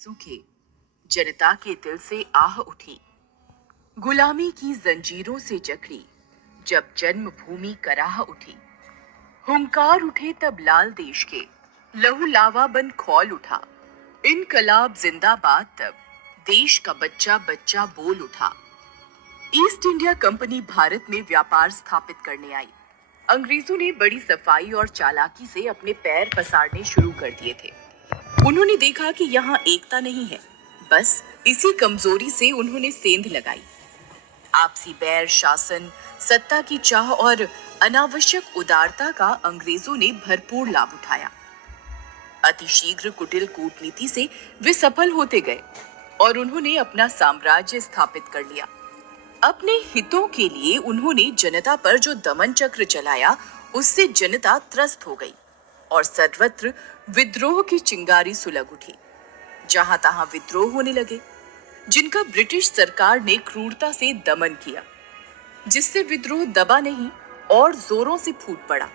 सूखे जनता के दिल से आह उठी, गुलामी की जंजीरों से जकड़ी। जब जन्मभूमि कराह उठी, हुंकार उठे तब लाल देश के, लहू लावा बन खौल उठा। इनकलाब जिंदाबाद तब देश का बच्चा बच्चा बोल उठा। ईस्ट इंडिया कंपनी भारत में व्यापार स्थापित करने आई। अंग्रेजों ने बड़ी सफाई और चालाकी से अपने पैर पसारने शुरू कर दिए थे। उन्होंने देखा कि यहाँ एकता नहीं है, बस इसी कमजोरी से उन्होंने सेंध लगाई। आपसी बैर, शासन, सत्ता की चाह और अनावश्यक उदारता का अंग्रेजों ने भरपूर लाभ उठाया। अतिशीघ्र कुटिल कूटनीति से वे सफल होते गए और उन्होंने अपना साम्राज्य स्थापित कर लिया। अपने हितों के लिए उन्होंने जनता पर जो दमन चक्र चलाया, उससे जनता त्रस्त हो गई और सर्वत्र विद्रोह की चिंगारी सुलग उठी। जहां तहां विद्रोह होने लगे, जिनका ब्रिटिश सरकार ने क्रूरता से दमन किया, जिससे विद्रोह दबा नहीं और जोरों से फूट पड़ा।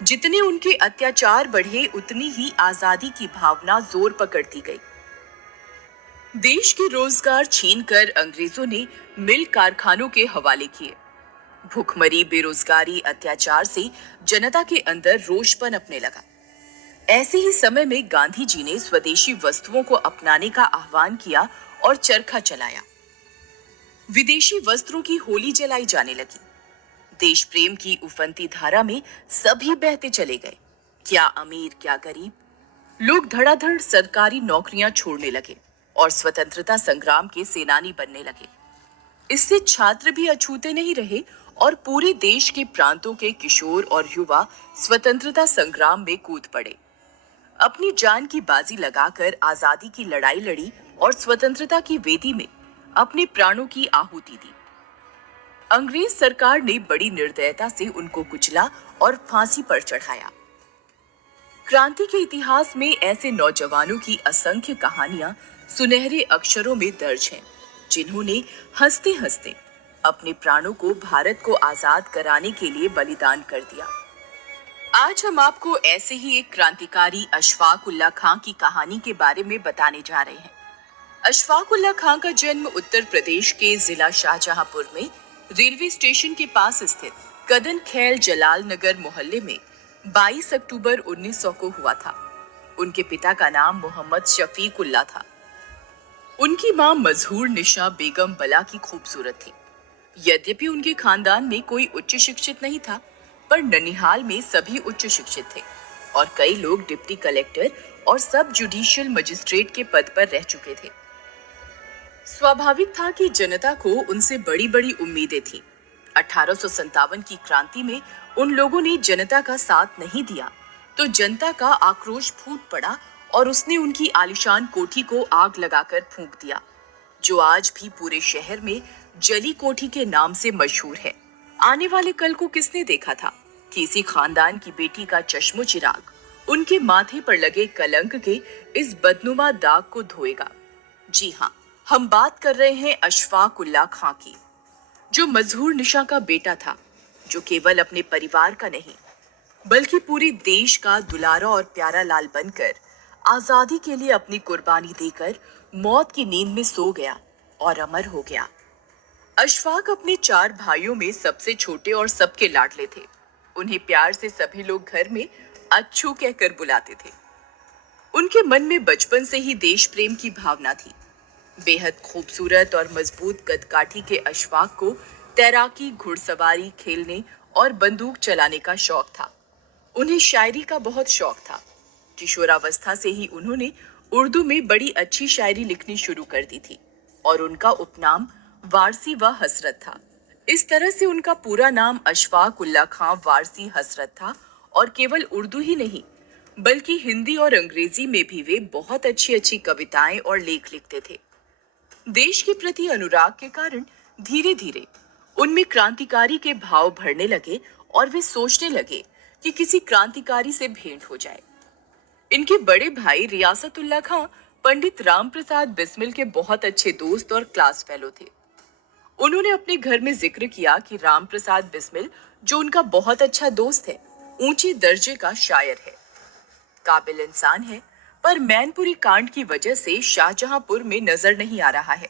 जितने उनके अत्याचार बढ़े, उतनी ही आजादी की भावना जोर पकड़ती गई। देश के रोजगार छीनकर अंग्रेजों ने मिल कारखानों के हवाले किए। भूखमरी, बेरोजगारी, अत्याचार से जनता के अंदर रोष पनपने लगा। ऐसे ही समय में गांधी जी ने स्वदेशी वस्तुओं को अपनाने का आह्वान किया और चरखा चलाया। विदेशी वस्त्रों की होली जलाई जाने लगी। देश प्रेम की उफनती धारा में सभी बहते चले गए, क्या अमीर क्या गरीब। लोग धड़ाधड़ सरकारी नौकरियां छोड़ने लगे और स्वतंत्रता संग्राम के सेनानी बनने लगे। इससे छात्र भी अछूते नहीं रहे और पूरे देश के प्रांतों के किशोर और युवा स्वतंत्रता संग्राम में कूद पड़े। अपनी जान की बाजी लगाकर आजादी की लड़ाई लड़ी और स्वतंत्रता की वेदी में अपने प्राणों की आहुति दी। अंग्रेज सरकार ने बड़ी निर्दयता से उनको कुचला और फांसी पर चढ़ाया। क्रांति के इतिहास में ऐसे नौजवानों की असंख्य कहानियां सुनहरे अक्षरों में दर्ज हैं, जिन्होंने हंसते हंसते अपने प्राणों को भारत को आजाद कराने के लिए बलिदान कर दिया। आज हम आपको ऐसे ही एक क्रांतिकारी अशफाक उल्लाह खां की कहानी के बारे में बताने जा रहे हैं। अशफाक उल्लाह खां का जन्म उत्तर प्रदेश के जिला शाहजहांपुर में रेलवे स्टेशन के पास स्थित कदन खैल जलाल नगर मोहल्ले में 22 अक्टूबर 1900 को हुआ था। उनके पिता का नाम मोहम्मद शफीक उल्लाह था। उनकी मां मजहूर निशा बेगम बला की खूबसूरत थी। यद्यपि उनके खानदान में कोई उच्च शिक्षित नहीं था, पर ननिहाल में सभी उच्च शिक्षित थे और कई लोग डिप्टी कलेक्टर और सब जुडिशियल मजिस्ट्रेट के पद पर रह चुके थे। स्वाभाविक था कि जनता को उनसे बड़ी बड़ी उम्मीदें थीं। 1857 की क्रांति में उन लोगों ने जनता का साथ नहीं दिया, तो जनता का आक्रोश फूट पड़ा और उसने उनकी आलीशान कोठी को आग लगाकर फूंक दिया, जो आज भी पूरे शहर में जली कोठी के नाम से मशहूर है। आने वाले कल को किसने देखा था कि इसी खानदान की बेटी का चश्मो चिराग उनके माथे पर लगे कलंक के इस बदनुमा दाग को धोएगा। जी हाँ, हम बात कर रहे हैं अशफाक उल्लाह खां की, जो मजहूर निशा का बेटा था, जो केवल अपने परिवार का नहीं बल्कि पूरे देश का दुलारा और प्यारा लाल बनकर आजादी के लिए अपनी कुर्बानी देकर मौत की नींद में सो गया और अमर हो गया। अशफाक अपने 4 भाइयों में सबसे छोटे और सबके लाडले थे। उन्हें प्यार से सभी लोग घर में अच्छू कहकर बुलाते थे। उनके मन में बचपन से ही देश प्रेम की भावना थी। बेहद खूबसूरत और मजबूत कदकाठी के अशफाक को तैराकी, घुड़सवारी, खेलने और बंदूक चलाने का शौक था। उन्हें शायरी का बहुत शौक था। किशोरावस्था से ही उन्होंने उर्दू में बड़ी अच्छी शायरी लिखनी शुरू कर दी थी और उनका उपनाम वारसी व हसरत था। इस तरह से उनका पूरा नाम अशफाक उल्लाह खां वारसी हसरत था और केवल उर्दू ही नहीं बल्कि हिंदी और अंग्रेजी में भी वे बहुत अच्छी अच्छी कविताएं और लेख लिखते थे। देश के प्रति अनुराग के कारण धीरे धीरे उनमें क्रांतिकारी के भाव भरने लगे और वे सोचने लगे कि किसी क्रांतिकारी से भेंट हो जाए। इनके बड़े भाई रियासतुल्लाह खां पंडित राम प्रसाद बिस्मिल के बहुत अच्छे दोस्त और क्लास फेलो थे। उन्होंने अपने घर में जिक्र किया कि राम प्रसाद बिस्मिल, जो उनका बहुत अच्छा दोस्त है, ऊंचे दर्जे का शायर है, काबिल इंसान है, पर मैनपुरी कांड की वजह से शाहजहांपुर में नजर नहीं आ रहा है।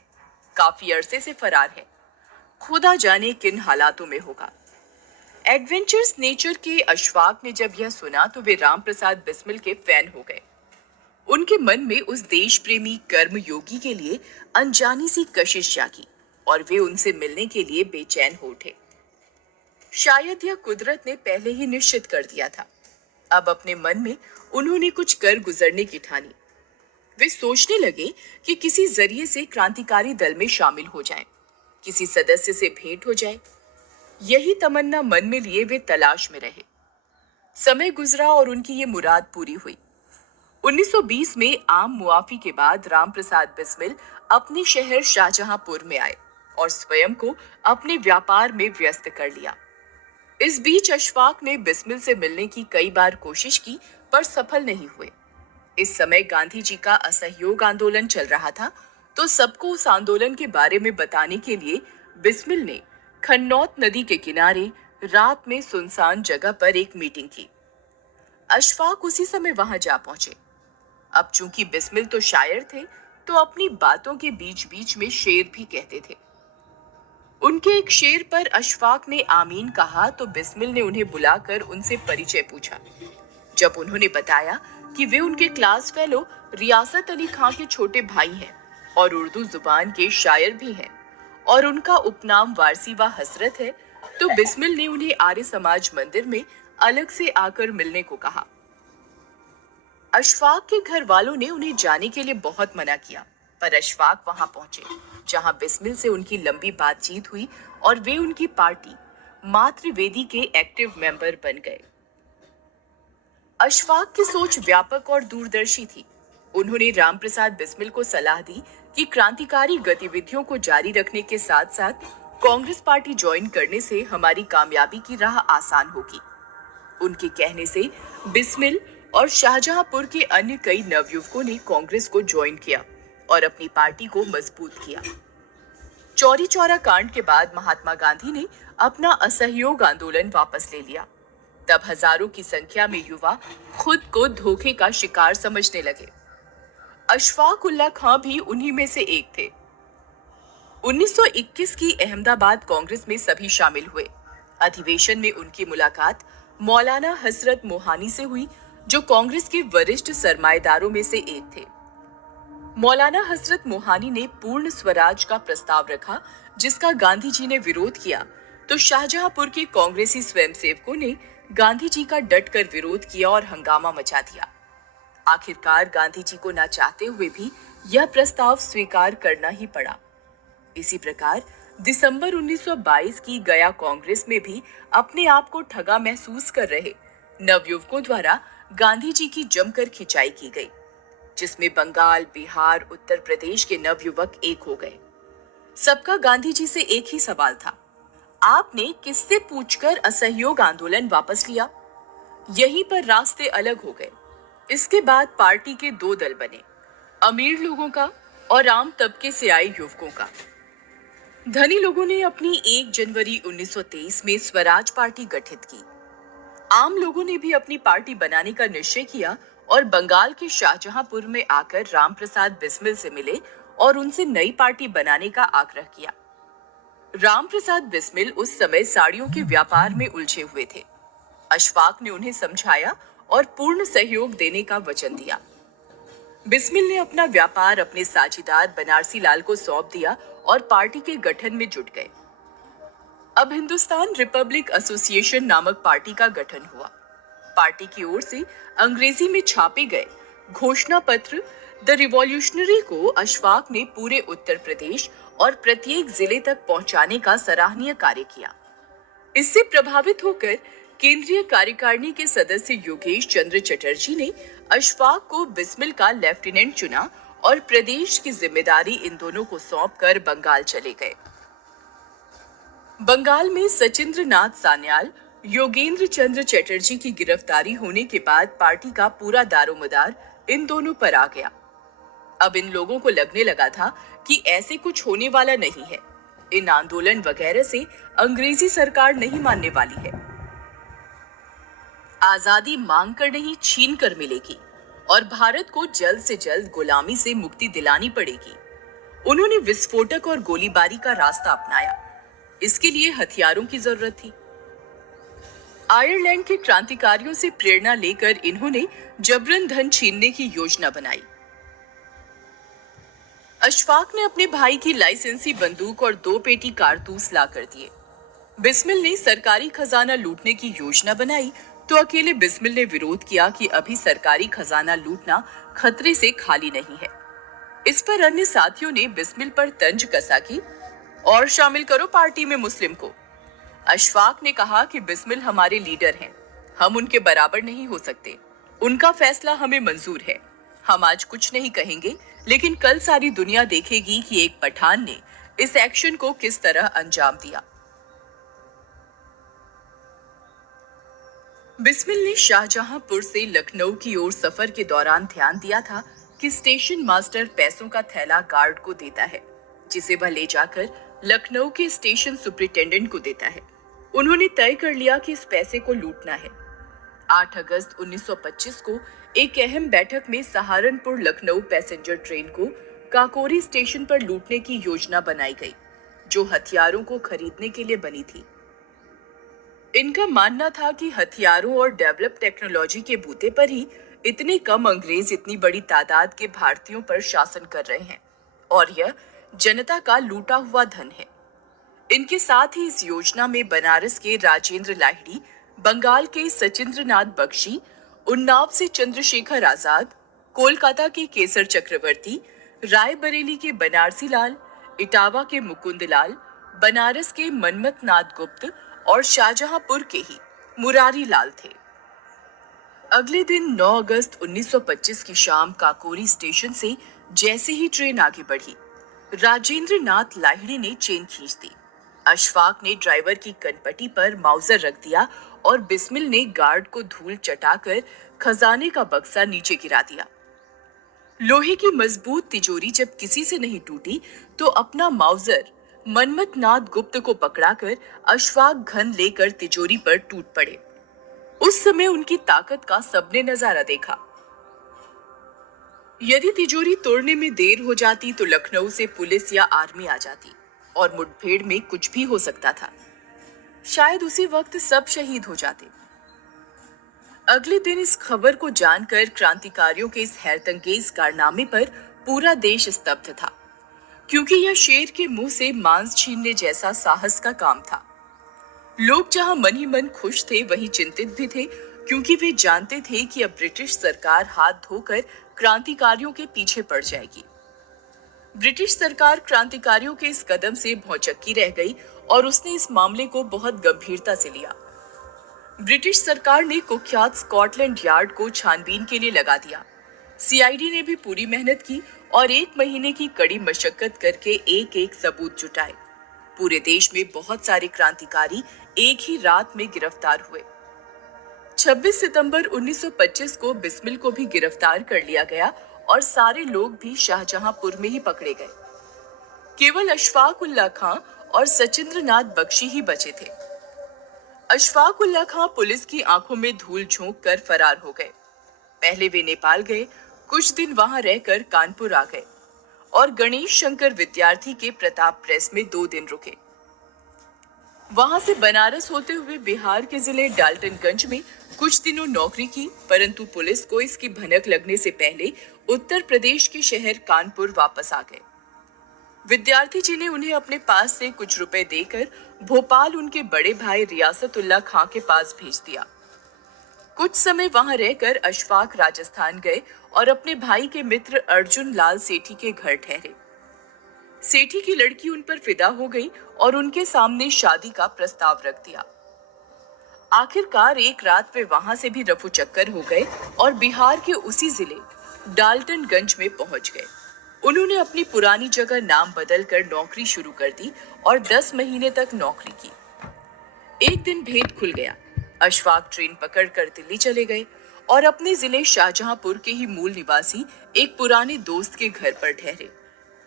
काफी अरसे से फरार है। खुदा जाने किन हालातों में होगा। एडवेंचर्स नेचर के अशफाक ने जब यह सुना तो वे रामप्रसाद बिस्मिल के फैन हो गए। उनके मन में उस देश प्रेमी कर्म योगी के लिए अनजानी सी कशिश जागी और वे उनसे मिलने के लिए बेचैन हो उठे। शायद यह कुदरत ने पहले ही निश्चित कर दिया था। अब अपने मन में उन्होंने कुछ कर गुजरने की ठानी। वे सोचने लगे कि किसी जरिए से क्रांतिकारी दल में शामिल हो जाएं, किसी सदस्य से भेंट हो जाए। यही तमन्ना मन में लिए वे तलाश में रहे। समय गुजरा और उनकी ये मुराद पूरी हुई। 1920 में आम मुआफी के बाद रामप्रसाद बिस्मिल अपने शहर शाहजहांपुर में आए और स्वयं को अपने व्यापार में व्यस्त कर लिया। इस बीच अशफाक ने बिस्मिल से मिलने की कई बार कोशिश की, पर सफल नहीं हुए। इस समय गांधी जी का असहयोग आंदोलन चल रहा था, तो सबको उस आंदोलन के बारे में बताने के लिए बिस्मिल ने खन्नौत नदी के किनारे रात में सुनसान जगह पर एक मीटिंग की। अशफाक उसी समय वहां जा पहुंचे। अब चूंकि बिस्मिल तो शायर थे, तो अपनी बातों के बीच बीच में शेर भी कहते थे। उनके एक शेर पर अशफाक ने आमीन कहा तो बिस्मिल ने उन्हें बुलाकर उनसे परिचय पूछा। जब उन्होंने बताया कि वे उनके क्लास फेलो रियासत अली खां के छोटे भाई हैं और उर्दू जुबान के शायर भी हैं और उनका उपनाम वारसी व हसरत है, तो बिस्मिल ने उन्हें आर्य समाज मंदिर में अलग से आकर मिलने को कहा। अशफाक के घर वालों ने उन्हें जाने के लिए बहुत मना किया, पर अशफाक वहां पहुंचे, जहां बिस्मिल से उनकी लंबी बातचीत हुई और वे उनकी पार्टी मातृवेदी के एक्टिव मेंबर बन गए। अशफाक की सोच व्यापक और दूरदर्शी थी। उन्होंने रामप्रसाद बिस्मिल को सलाह दी कि क्रांतिकारी गतिविधियों को जारी रखने के साथ साथ कांग्रेस पार्टी ज्वाइन करने से हमारी कामयाबी की राह आसान होगी। उनके कहने से बिस्मिल और शाहजहांपुर के अन्य कई नवयुवकों ने कांग्रेस को ज्वाइन किया और अपनी पार्टी को मजबूत किया। चौरी चौरा कांड के बाद महात्मा गांधी ने अपना असहयोग आंदोलन वापस ले लिया। तब हजारों की संख्या में युवा खुद को धोखे का शिकार समझने लगे। अशफाक उल्लाह खां भी उन्हीं में से एक थे। 1921 की अहमदाबाद कांग्रेस में सभी शामिल हुए। अधिवेशन में उनकी मुलाकात मौलाना हसरत मोहानी से हुई, जो कांग्रेस के वरिष्ठ सरमाएदारों में से एक थे। मौलाना हसरत मोहानी ने पूर्ण स्वराज का प्रस्ताव रखा, जिसका गांधी जी ने विरोध किया, तो शाहजहांपुर के कांग्रेसी स्वयंसेवकों ने गांधी जी का डटकर विरोध किया और हंगामा मचा दिया। आखिरकार गांधी जी को ना चाहते हुए भी यह प्रस्ताव स्वीकार करना ही पड़ा। इसी प्रकार दिसंबर 1922 की गया कांग्रेस में भी अपने आप को ठगा महसूस कर रहे नवयुवकों द्वारा गांधी जी की जमकर खिंचाई की गई, जिसमें बंगाल, बिहार, उत्तर प्रदेश के नवयुवक एक हो गए। सबका गांधी जी से एक ही सवाल था, आपने किससे पूछकर असहयोग आंदोलन वापस लिया? यहीं पर रास्ते अलग हो गए। इसके बाद पार्टी के दो दल बने, अमीर लोगों का और आम तबके से आए युवकों का। धनी लोगों ने अपनी 1 जनवरी 1923 में स्वराज पार्टी गठित की। आम लोगों ने भी अपनी पार्टी बनाने का निश्चय किया और बंगाल के शाहजहांपुर में आकर रामप्रसाद बिस्मिल से मिले और उनसे नई पार्टी बनाने का आग्रह किया। रामप्रसाद बिस्मिल उस समय साड़ियों के व्यापार में उलझे हुए थे। अशफाक ने उन्हें समझाया और पूर्ण सहयोग देने का वचन दिया। बिस्मिल ने अपना व्यापार अपने साझीदार बनारसी लाल को सौंप दिया और पार्टी के गठन में जुट गए। अब हिंदुस्तान रिपब्लिक एसोसिएशन नामक पार्टी का गठन हुआ। पार्टी की ओर से अंग्रेजी में छापे गए घोषणा पत्र द रिवॉल्यूशनरी को अशफाक ने पूरे उत्तर प्रदेश और प्रत्येक जिले तक पहुंचाने का सराहनीय कार्य किया। इससे प्रभावित होकर केंद्रीय कार्यकारिणी के सदस्य योगेश चंद्र चटर्जी ने अशफाक को बिस्मिल का लेफ्टिनेंट चुना और प्रदेश की जिम्मेदारी इन दोनों को सौंपकर बंगाल चले गए। बंगाल में सचिंद्र नाथ सान्याल, योगेंद्र चंद्र चटर्जी की गिरफ्तारी होने के बाद पार्टी का पूरा दारोमदार इन दोनों पर आ गया। अब इन लोगों को लगने लगा था कि ऐसे कुछ होने वाला नहीं है। इन आंदोलन वगैरह से अंग्रेजी सरकार नहीं मानने वाली है। आजादी मांग कर नहीं, छीन कर मिलेगी। और भारत को जल्द से जल्द गुलामी से मुक्ति दिलानी पड़ेगी। उन्होंने विस्फोटक और गोलीबारी का रास्ता अपनाया। इसके लिए हथियारों की जरूरत थी। आयरलैंड के क्रांतिकारियों से प्रेरणा लेकर इन्होंने जबरन धन छीनने की योजना बनाई। अशफाक ने अपने भाई की लाइसेंसी बंदूक और 2 पेटी कारतूस ला कर दिए। बिस्मिल ने सरकारी खजाना लूटने की योजना बनाई तो अकेले बिस्मिल ने विरोध किया कि अभी सरकारी खजाना लूटना खतरे से खाली नहीं है। इस पर अन्य साथियों ने बिस्मिल पर तंज कसा कि और शामिल करो पार्टी में मुस्लिम को। अशफाक ने कहा कि बिस्मिल हमारे लीडर हैं, हम उनके बराबर नहीं हो सकते, उनका फैसला हमें मंजूर है। हम आज कुछ नहीं कहेंगे, लेकिन कल सारी दुनिया देखेगी कि एक पठान ने इस एक्शन को किस तरह अंजाम दिया। बिस्मिल ने शाहजहांपुर से लखनऊ की ओर सफर के दौरान ध्यान दिया था कि स्टेशन मास्टर पैसों का थैला गार्ड को देता है, जिसे वह ले जाकर लखनऊ के स्टेशन सुपरिटेंडेंट को देता है। उन्होंने तय कर लिया कि इस पैसे को लूटना है। 8 अगस्त 1925 को एक अहम बैठक में सहारनपुर लखनऊ पैसेंजर ट्रेन को काकोरी स्टेशन पर लूटने की योजना बनाई गई, जो हथियारों को खरीदने के लिए बनी थी। इनका मानना था कि हथियारों और डेवलप टेक्नोलॉजी के बूते पर ही इतने कम अंग्रेज इतनी बड़ी तादाद के भारतीयों पर शासन कर रहे हैं और यह जनता का लूटा हुआ धन है। इनके साथ ही इस योजना में बनारस के राजेंद्र लाहिड़ी, बंगाल के सचिंद्रनाथ बख्शी, उन्नाव से चंद्रशेखर आजाद, कोलकाता के केसर चक्रवर्ती, रायबरेली के बनारसी लाल, इटावा के मुकुंद लाल, बनारस के मनमथ नाथ गुप्त और शाहजहांपुर के ही मुरारी लाल थे। अगले दिन 9 अगस्त 1925 की शाम काकोरी स्टेशन से जैसे ही ट्रेन आगे बढ़ी, राजेंद्र नाथ लाहिड़ी ने चेन खींच दी। अशफाक ने ड्राइवर की कनपटी पर माउजर रख दिया और बिस्मिल ने गार्ड को धूल चटाकर खजाने का बक्सा नीचे गिरा दिया। लोहे की मजबूत तिजोरी जब किसी से नहीं टूटी तो अपना माउजर मनमथ नाथ गुप्त को पकड़ाकर अशफाक घन लेकर तिजोरी पर टूट पड़े। उस समय उनकी ताकत का सबने नजारा देखा। यदि तिजोरी तोड़ने में देर हो जाती तो लखनऊ से पुलिस या आर्मी आ जाती और मुठभेड़ में कुछ भी हो सकता था। शायद उसी वक्त सब शहीद हो जाते। अगले दिन इस खबर को जानकर क्रांतिकारियों के इस हैरतंगेज कारनामे पर पूरा देश स्तब्ध था, क्योंकि यह शेर के मुंह से मांस छीनने जैसा साहस का काम था। लोग जहां मन ही मन खुश थे, वहीं चिंतित भी थे, क्योंकि वे जानते थे कि अब ब्रिटिश सरकार हाथ धोकर क्रांतिकारियों के पीछे पड़ जाएगी। ब्रिटिश सरकार क्रांतिकारियों के इस कदम से भौचक्की रह गई और उसने इस मामले को बहुत गंभीरता से लिया। ब्रिटिश सरकार ने कुख्यात स्कॉटलैंड यार्ड को छानबीन के लिए लगा दिया। सीआईडी ने भी पूरी मेहनत की और 1 महीने की कड़ी मशक्कत करके एक एक सबूत जुटाए। पूरे देश में बहुत सारे क्रांतिकारी एक ही रात में गिरफ्तार हुए। 26 सितंबर 1925 को बिस्मिल को भी गिरफ्तार कर लिया गया और सारे लोग भी शाहजहांपुर में ही पकड़े गए। केवल अशफाक उल्लाह खां और सचिंद्रनाथ बख्शी ही बचे थे। अशफाक उल्लाह खां पुलिस की आंखों में धूल झोंक कर फरार हो गए। पहले वे नेपाल गए, कुछ दिन वहां रहकर कानपुर आ गए और गणेश शंकर विद्यार्थी के प्रताप प्रेस में 2 दिन रुके। वहां से बनारस होते हुए बिहार के जिले डाल्टनगंज में कुछ दिनों नौकरी की, परंतु पुलिस को इसकी भनक लगने से पहले उत्तर प्रदेश के शहर कानपुर वापस आ गए। विद्यार्थी जी ने उन्हें अपने पास से कुछ रुपए देकर भोपाल उनके बड़े भाई रियासतुल्लाह खां के पास भेज दिया। कुछ समय वहां रहकर अशफाक राजस्थान गए और अपने भाई के मित्र अर्जुन लाल सेठी के घर ठहरे। सेठी की लड़की उन पर फिदा हो गई और उनके सामने शादी का प्रस्ताव रख दिया। आखिरकार एक रात वे वहां से भी रफू चक्कर हो गए और बिहार के उसी जिले डाल्टनगंज में पहुंच गए। उन्होंने अपनी पुरानी जगह नाम बदलकर नौकरी शुरू कर दी और 10 महीने तक नौकरी की। एक दिन भेद खुल गया। अशफाक ट्रेन पकड़कर दिल्ली चले गए और अपने जिले शाहजहांपुर के ही मूल निवासी एक पुराने दोस्त के घर पर ठहरे।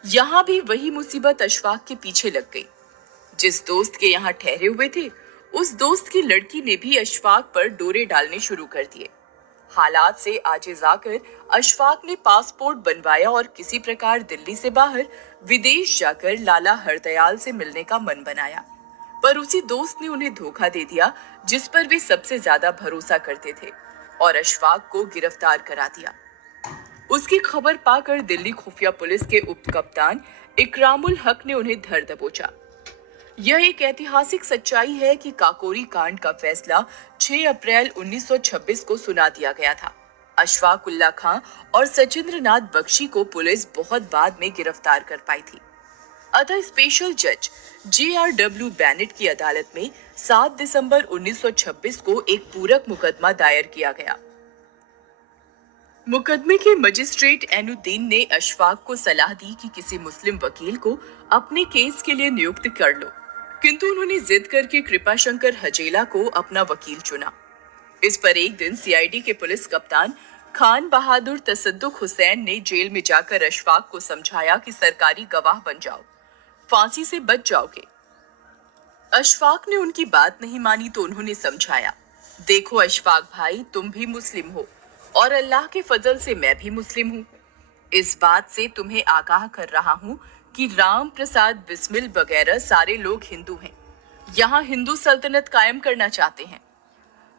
यहाँ भी वही मुसीबत अशफाक के पीछे लग गई। जिस दोस्त के यहाँ ठहरे हुए थे, उस दोस्त की लड़की ने भी अशफाक पर डोरे डालने शुरू कर दिए। हालात से आजिज आकर अशफाक ने पासपोर्ट बनवाया और किसी प्रकार दिल्ली से बाहर विदेश जाकर लाला हरदयाल से मिलने का मन बनाया। पर उसी दोस्त ने उन्हें धोखा दे दिया जिस पर वे सबसे ज्यादा भरोसा करते थे, और अशफाक को गिरफ्तार करा दिया। उसकी खबर पाकर दिल्ली खुफिया पुलिस के उप कप्तान इकरामुल हक ने उन्हें धर दबोचा। यह एक ऐतिहासिक सच्चाई है कि काकोरी कांड का फैसला 6 अप्रैल 1926 को सुना दिया गया था। अशफाक उल्ला खां और सचिंद्र नाथ बख्शी को पुलिस बहुत बाद में गिरफ्तार कर पाई थी। अतः स्पेशल जज JRW बैनेट की अदालत में 7 दिसंबर 1926 को एक पूरक मुकदमा दायर किया गया। मुकदमे के मजिस्ट्रेट एनुद्दीन ने अशफाक को सलाह दी कि किसी मुस्लिम वकील को अपने केस के लिए नियुक्त कर लो, किंतु उन्होंने जिद करके कृपाशंकर हजेला को अपना वकील चुना। इस पर एक दिन CID के पुलिस कप्तान खान बहादुर तसद्दुक हुसैन ने जेल में जाकर अशफाक को समझाया कि सरकारी गवाह बन जाओ, फांसी से बच जाओगे। अशफाक ने उनकी बात नहीं मानी तो उन्होंने समझाया, देखो अशफाक भाई, तुम भी मुस्लिम हो और अल्लाह के फजल से मैं भी मुस्लिम हूँ। इस बात से तुम्हें आगाह कर रहा हूँ कि राम प्रसाद बिस्मिल वगैरह सारे लोग हिंदू हैं, यहाँ हिंदू सल्तनत कायम करना चाहते हैं।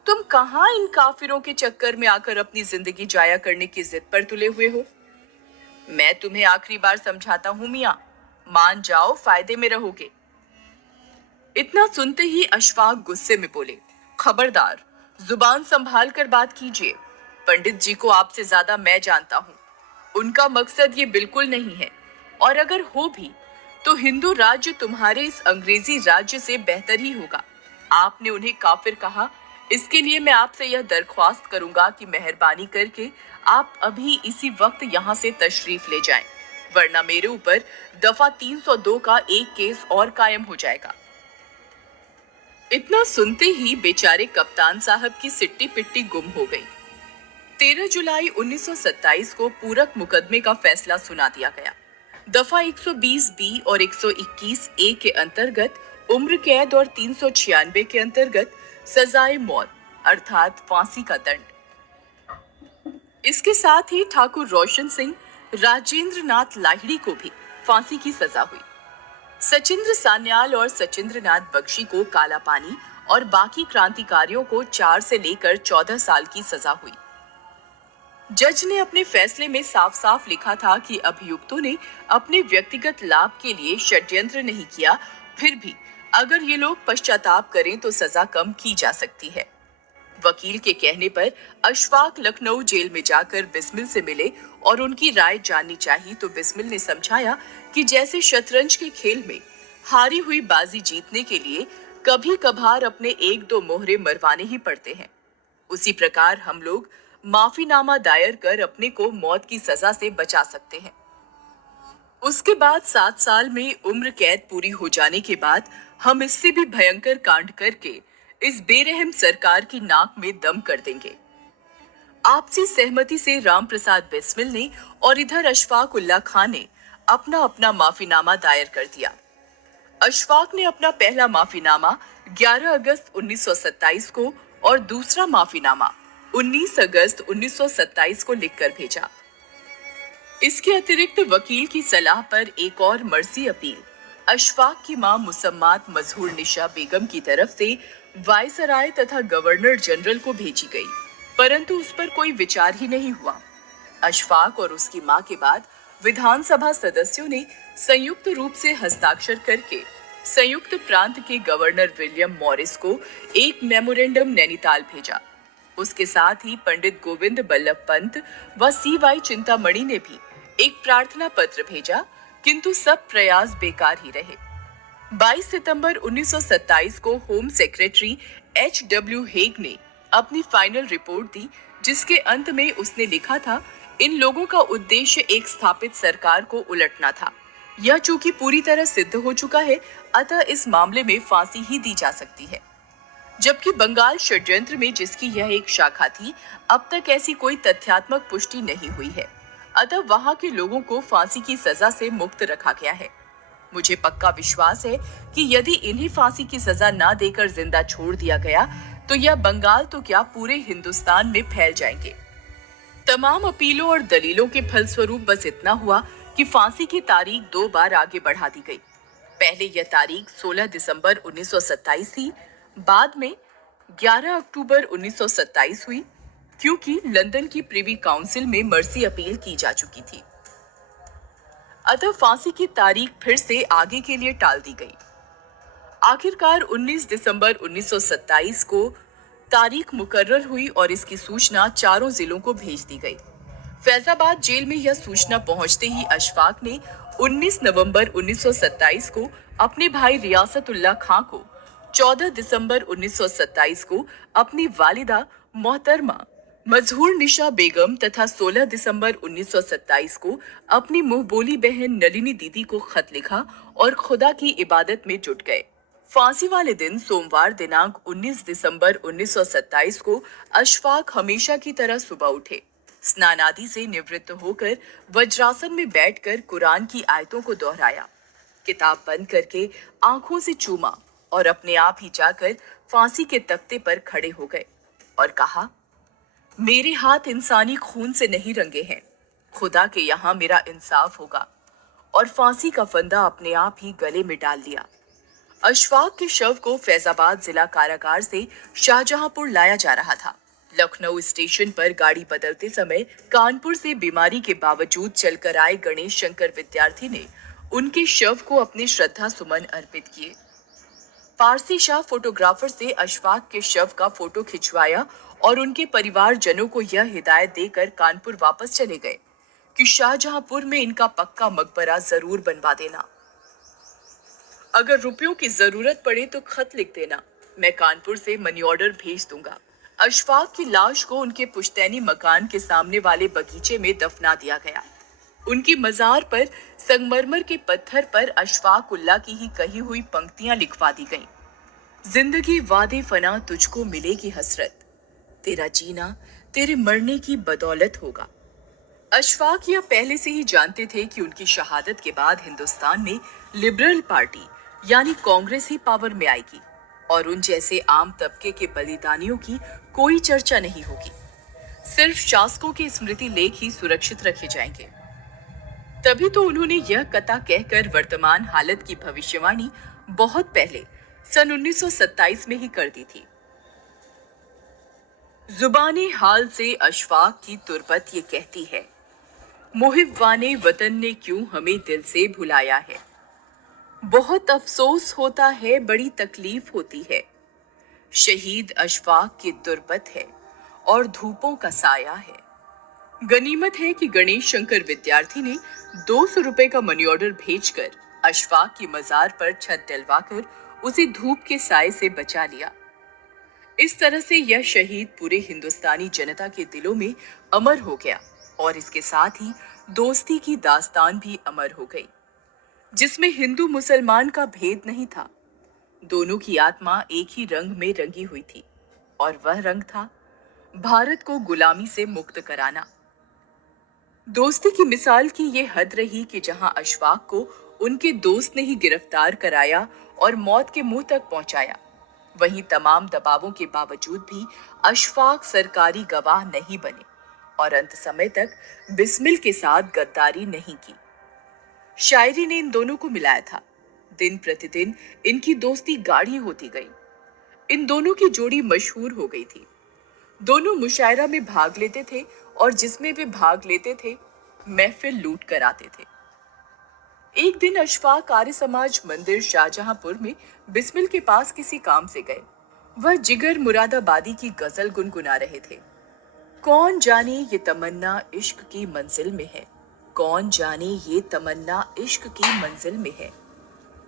तुम कहाँ इन काफिरों के चक्कर में आकर अपनी जिंदगी जाया करने की जिद पर तुले हुए हो। मैं तुम्हें आखिरी बार समझाता हूँ मियाँ, मान जाओ, फायदे में रहोगे। इतना सुनते ही अशफाक गुस्से में बोले, खबरदार, जुबान संभाल कर बात कीजिए। पंडित जी को आपसे ज्यादा मैं जानता हूँ। उनका मकसद ये बिल्कुल नहीं है, और अगर हो भी तो हिंदू राज्य तुम्हारे इस अंग्रेजी राज्य से बेहतर ही होगा। आपने उन्हें काफिर कहा, इसके लिए मैं आपसे यह दरख्वास्त करूंगा कि मेहरबानी करके आप अभी इसी वक्त यहाँ से तशरीफ ले जाएं, वरना मेरे ऊपर दफा 302 का एक केस और कायम हो जाएगा। इतना सुनते ही बेचारे कप्तान साहब की सिट्टी पिट्टी गुम हो गई। 13 जुलाई 1927 को पूरक मुकदमे का फैसला सुना दिया गया। दफा 120 बी और 121 ए के अंतर्गत उम्र कैद और 396 के अंतर्गत सजाए मौत अर्थात फांसी का दंड। इसके साथ ही ठाकुर रोशन सिंह, राजेंद्र नाथ लाहिड़ी को भी फांसी की सजा हुई। सचिंद्र सान्याल और सचिंद्र नाथ बख्शी को काला पानी और बाकी क्रांतिकारियों को 4 से लेकर 14 साल की सजा हुई। जज ने अपने फैसले में साफ साफ लिखा था कि अभियुक्तों ने अपने व्यक्तिगत लाभ के लिए षड्यंत्र नहीं किया, फिर भी अगर ये लोग पश्चाताप करें तो सजा कम की जा सकती है। वकील के कहने पर अशफाक लखनऊ जेल में जाकर बिस्मिल से मिले और उनकी राय जाननी चाहिए तो बिस्मिल ने समझाया कि जैसे शतरंज के खेल में हारी हुई बाजी जीतने के लिए कभी कभार अपने 1-2 मोहरे मरवाने ही पड़ते हैं, उसी प्रकार हम लोग माफीनामा दायर कर अपने को मौत की सजा से बचा सकते हैं। उसके बाद 7 साल में उम्र कैद पूरी हो जाने के बाद हम इससे भी भयंकर कांड करके इस बेरहम सरकार की नाक में दम कर देंगे। आपसी सहमति से राम प्रसाद बिस्मिल ने और इधर अशफाक उल्ला खां ने अपना अपना माफीनामा दायर कर दिया। अशफाक ने अपना पहला माफीनामा 11 अगस्त 1927 को और दूसरा माफीनामा 19 अगस्त 1927 को लिखकर भेजा। इसके अतिरिक्त वकील की सलाह पर एक और मर्सी अपील अशफाक की मां मुसम्मात मजहूर निशा बेगम की तरफ से वायसराय तथा गवर्नर जनरल को भेजी गई, परंतु उस पर कोई विचार ही नहीं हुआ। अशफाक और उसकी मां के बाद विधानसभा सदस्यों ने संयुक्त रूप से हस्ताक्षर करके संयुक्त प्रांत के गवर्नर विलियम मॉरिस को एक मेमोरेंडम नैनीताल भेजा। उसके साथ ही पंडित गोविंद बल्लभ पंत व CY चिंतामणि ने भी एक प्रार्थना पत्र भेजा, किंतु सब प्रयास बेकार ही रहे। 22 सितंबर 1927 को होम सेक्रेटरी HW हेग ने अपनी फाइनल रिपोर्ट दी, जिसके अंत में उसने लिखा था, इन लोगों का उद्देश्य एक स्थापित सरकार को उलटना था। यह चूंकि पूरी तरह सिद्ध हो चुका है, अतः इस मामले में फांसी ही दी जा सकती है। जबकि बंगाल षड्यंत्र में जिसकी यह एक शाखा थी, अब तक ऐसी कोई तथ्यात्मक पुष्टि नहीं हुई है, अतः वहां के लोगों को फांसी की सजा से मुक्त रखा गया है। मुझे पक्का विश्वास है कि यदि इन्हें फांसी की सजा ना देकर जिंदा छोड़ दिया गया तो यह बंगाल तो क्या पूरे हिंदुस्तान में फैल जाएंगे। तमाम अपीलों और दलीलों के फलस्वरूप बस इतना हुआ कि फांसी की तारीख 2 बार आगे बढ़ा दी गई। पहले यह तारीख 16 दिसंबर 1927 थी, बाद में 11 अक्टूबर 1927 हुई, क्योंकि लंदन की प्रिवी काउंसिल में मर्सी अपील की जा चुकी थी। अतः फांसी की तारीख फिर से आगे के लिए टाल दी गई। आखिरकार 19 दिसंबर 1927 को तारीख मुकर्रर हुई और इसकी सूचना चारों जिलों को भेज दी गई। फैजाबाद जेल में यह सूचना पहुंचते ही अशफाक ने 19 नवंबर 1927 को अपने भाई रियासतुल्लाह खां को, 14 दिसंबर 1927 को अपनी वालिदा मोहतरमा मजहूर निशा बेगम तथा 16 दिसंबर 1927 को अपनी मुंहबोली बहन नलिनी दीदी को खत लिखा और खुदा की इबादत में जुट गए। फांसी वाले दिन सोमवार दिनांक 19 दिसंबर 1927 को अशफाक हमेशा की तरह सुबह उठे, स्नान आदि से निवृत्त होकर वज्रासन में बैठकर कुरान की आयतों को दोहराया, किताब बंद करके आंखों से चूमा और अपने आप ही जाकर फांसी के तख्ते पर खड़े हो गए और कहा, मेरे हाथ इंसानी खून से नहीं रंगे हैं, खुदा के यहाँ मेरा इंसाफ होगा। और फांसी का फंदा अपने आप ही गले में डाल लिया। अशफाक के शव को फैजाबाद जिला कारागार से शाहजहांपुर लाया जा रहा था। लखनऊ स्टेशन पर गाड़ी बदलते समय कानपुर से बीमारी के बावजूद चलकर आए गणेश शंकर विद्यार्थी ने उनके शव को अपने श्रद्धा सुमन अर्पित किए। फारसी शाह फोटोग्राफर से अशफाक के शव का फोटो खिंचवाया और उनके परिवारजनों को यह हिदायत देकर कानपुर वापस चले गए कि शाहजहांपुर में इनका पक्का मकबरा जरूर बनवा देना। अगर रुपयों की जरूरत पड़े तो खत लिख देना, मैं कानपुर से मनी ऑर्डर भेज दूंगा। अशफाक की लाश को उनके पुश्तैनी मकान के सामने वाले बगीचे में दफना दिया गया। उनकी मजार पर संगमरमर के पत्थर पर अशफाक उल्लाह की ही कही हुई पंक्तियां लिखवा दी गईं। जिंदगी वादे फना तुझको मिलेगी हसरत, तेरा जीना तेरे मरने की बदौलत होगा। अशफाक यह पहले से ही जानते थे कि उनकी शहादत के बाद हिंदुस्तान में लिबरल पार्टी यानी कांग्रेस ही पावर में आएगी और उन जैसे आम तबके के बलिदानियों की कोई चर्चा नहीं होगी। सिर्फ शासकों के स्मृति लेख ही सुरक्षित रखे जाएंगे। तभी तो उन्होंने यह कथा कहकर वर्तमान हालत की भविष्यवाणी बहुत पहले सन 1927 में ही कर दी थी। जुबाने हाल से अशफाक की तुरबत ये कहती है, मुहिब्बाने वतन ने क्यों हमें दिल से भुलाया है। बहुत अफसोस होता है, बड़ी तकलीफ होती है। शहीद अशफाक की तुरबत है और धूपों का साया है। गनीमत है कि गणेश शंकर विद्यार्थी ने 200 रुपए का मनी ऑर्डर भेजकर अशफाक की मजार पर छत डलवाकर उसे धूप के साए से बचा लिया। इस तरह से यह शहीद पूरे हिंदुस्तानी जनता के दिलों में अमर हो गया और इसके साथ ही दोस्ती की दास्तान भी अमर हो गई, जिसमें हिंदू मुसलमान का भेद नहीं था। दोनों की आत्मा एक ही रंग में रंगी हुई थी और वह रंग था भारत को गुलामी से मुक्त कराना। दोस्ती की मिसाल की ये हद रही कि जहां अशफाक को उनके दोस्त ने ही गिरफ्तार कराया और मौत के मुंह तक पहुंचाया, वहीं तमाम दबावों के बावजूद भी अशफाक सरकारी गवाह नहीं बने और अंत समय तक बिस्मिल के साथ गद्दारी नहीं की। शायरी ने इन दोनों को मिलाया था। दिन प्रतिदिन इनकी दोस्ती गाढ़ी होती गई। इन दोनों की जोड़ी मशहूर हो गई थी। दोनों मुशायरा में भाग लेते थे और जिसमें वे भाग लेते थे महफिल लूट कर आते थे। एक दिन अशफाक आर्य समाज मंदिर शाहजहांपुर में बिस्मिल के पास किसी काम से गए। वह जिगर मुरादाबादी की गजल गुनगुना रहे थे। कौन जाने ये तमन्ना इश्क की मंजिल में है, कौन जाने ये तमन्ना इश्क की मंजिल में है,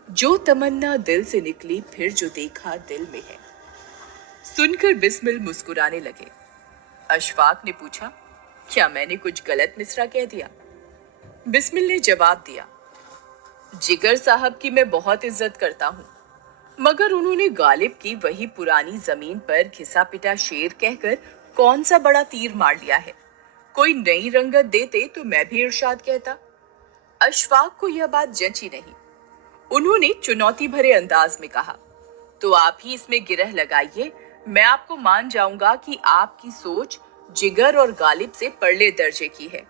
जो तमन्ना दिल से निकली फिर जो देखा दिल में है। सुनकर बिस्मिल मुस्कुराने लगे। अशफाक ने पूछा, क्या मैंने कुछ गलत मिसरा कह दिया? बिस्मिल ने जवाब दिया, जिगर साहब की मैं बहुत इज्जत करता हूँ, मगर उन्होंने गालिब की वही पुरानी जमीन पर घिसा पिटा शेर कहकर कौन सा बड़ा तीर मार लिया है। कोई नई रंगत देते तो मैं भी इरशाद कहता। अशफाक को यह बात जंची नहीं। उन्होंने चुनौती भरे अंदाज में कहा, तो आप ही इसमें गिरह लगाइए, मैं आपको मान जाऊंगा कि आपकी सोच जिगर और गालिब से परले दर्जे की है।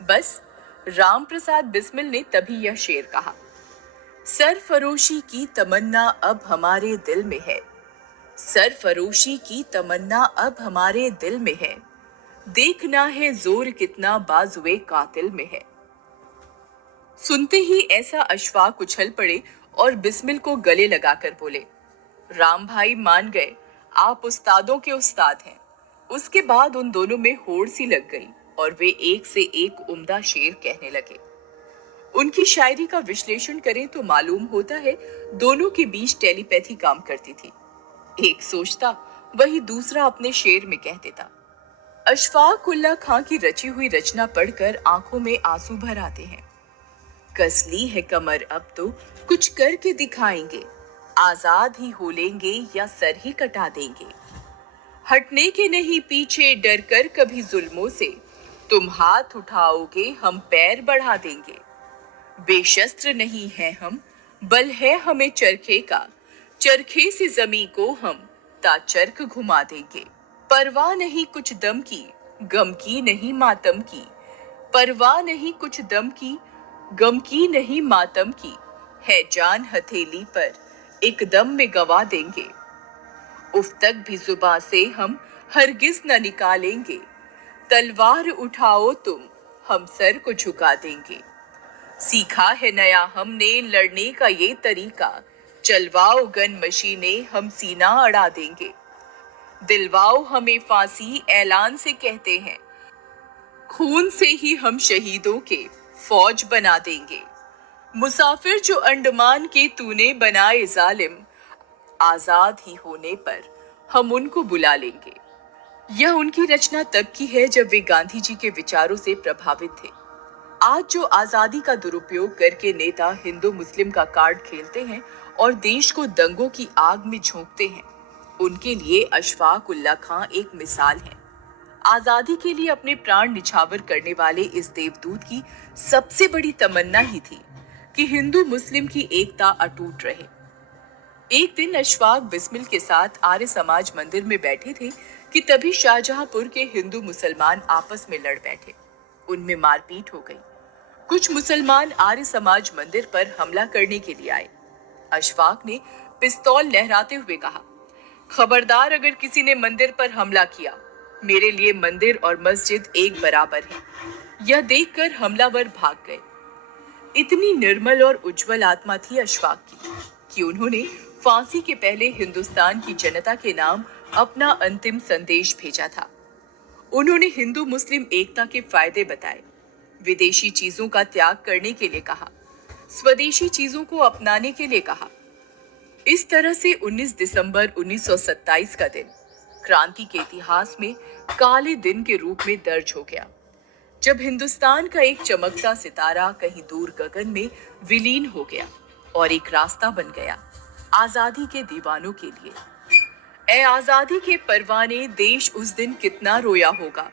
बस राम प्रसाद बिस्मिल ने तभी यह शेर कहा, सरफरोशी की तमन्ना अब हमारे दिल में है, सरफरोशी की तमन्ना अब हमारे दिल में है, देखना है जोर कितना बाजुए कातिल में है। सुनते ही ऐसा अशफाक उछल पड़े और बिस्मिल को गले लगाकर बोले, राम भाई मान गए, आप उस्तादों के उस्ताद हैं। उसके बाद उन दोनों में होड़ सी लग गई और वे एक से एक उम्दा शेर कहने लगे। उनकी शायरी का विश्लेषण करें तो मालूम होता है दोनों के बीच टेलीपैथी काम करती थी। एक सोचता वही दूसरा अपने शेर में कह देता। अशफाक उल्लाह खां की रची हुई रचना पढ़कर आंखों में आंसू भर आते हैं। कसली है कमर अब तो कुछ करके दिखाएंगे, आजाद ही हो लेंगे या सर ही कटा देंगे, हटने के नहीं पीछे डर कर कभी जुल्मों से, तुम हाथ उठाओगे हम पैर बढ़ा देंगे, बेशस्त्र नहीं है हम बल है हमें चरखे का, चरखे से जमी को हम ताचरख घुमा देंगे, परवाह नहीं कुछ दम की गम की नहीं मातम की, परवाह नहीं कुछ दम की गम की नहीं मातम की, है जान हथेली पर एक दम में गवा देंगे, उफ तक भी जुबां से हम हरगिज न निकालेंगे, तलवार उठाओ तुम हम सर को झुका देंगे, सीखा है नया हमने लड़ने का ये तरीका, चलवाओ गन मशीनें हम सीना अड़ा देंगे, दिलवाओ हमें फांसी ऐलान से कहते हैं, खून से ही हम शहीदों के फौज बना देंगे, मुसाफिर जो अंडमान के तूने बनाए जालिम, आजाद ही होने पर हम उनको बुला लेंगे। यह उनकी रचना तब की है जब वे गांधी जी के विचारों से प्रभावित थे। आज जो आजादी का दुरुपयोग करके नेता हिंदू मुस्लिम का कार्ड खेलते हैं और देश को दंगों की आग में झोंकते हैं, उनके लिए अशफाक उल्लाह खां एक मिसाल है। आजादी के लिए अपने प्राण निछावर करने वाले इस देवदूत की सबसे बड़ी तमन्ना ही थी कि हिंदू मुस्लिम की एकता अटूट रहे। एक दिन अशफाक बिस्मिल के साथ आर्य समाज मंदिर में बैठे थे कि तभी शाहजहांपुर के हिंदू मुसलमान आपस में लड़ बैठे। उनमें मारपीट हो गई। कुछ मुसलमान आर्य समाज मंदिर पर हमला करने के लिए आए। अशफाक ने पिस्तौल लहराते हुए कहा, खबरदार अगर किसी ने मंदिर पर हमला किया, मेरे लिए मंदिर और मस्जिद एक बराबर है। यह देखकर हमलावर भाग गए। इतनी निर्मल और उज्जवल आत्मा थी अशफाक की कि उन्होंने फांसी के पहले हिंदुस्तान की जनता के नाम अपना अंतिम संदेश भेजा था। उन्होंने हिंदू मुस्लिम एकता के फायदे बताए, विदेशी चीजों का त्याग करने के लिए कहा, स्वदेशी चीजों को अपनाने के लिए कहा। इस तरह से 19 दिसंबर 1927 का दिन क्रांति के इतिहास में काले दिन के रूप में दर्ज हो गया, जब हिंदुस्तान का एक चमकता सितारा कहीं दूर गगन में विलीन हो गया और एक रास्ता बन गया आजादी के दीवानों के लिए। ए आजादी के परवाने, देश उस दिन कितना रोया होगा।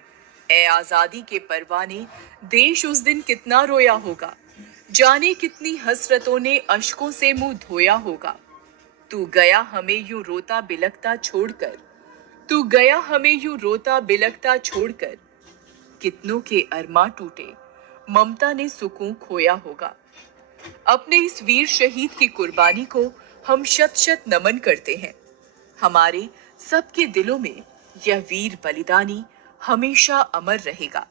ए आजादी के परवाने, देश उस दिन कितना रोया होगा। जाने कितनी हसरतों ने अश्कों से मुंह धोया होगा। तू गया हमें यूं रोता बिलखता छोड़कर, तू गया हमें यूं रोता बिलखता छोड़कर। कितनों के अरमा टूटे, ममता ने सुकून खोया होगा। अपने इस वीर शहीद की कुर्बानी को हम शत शत नमन करते हैं। हमारे सबके दिलों में यह वीर बलिदानी हमेशा अमर रहेगा।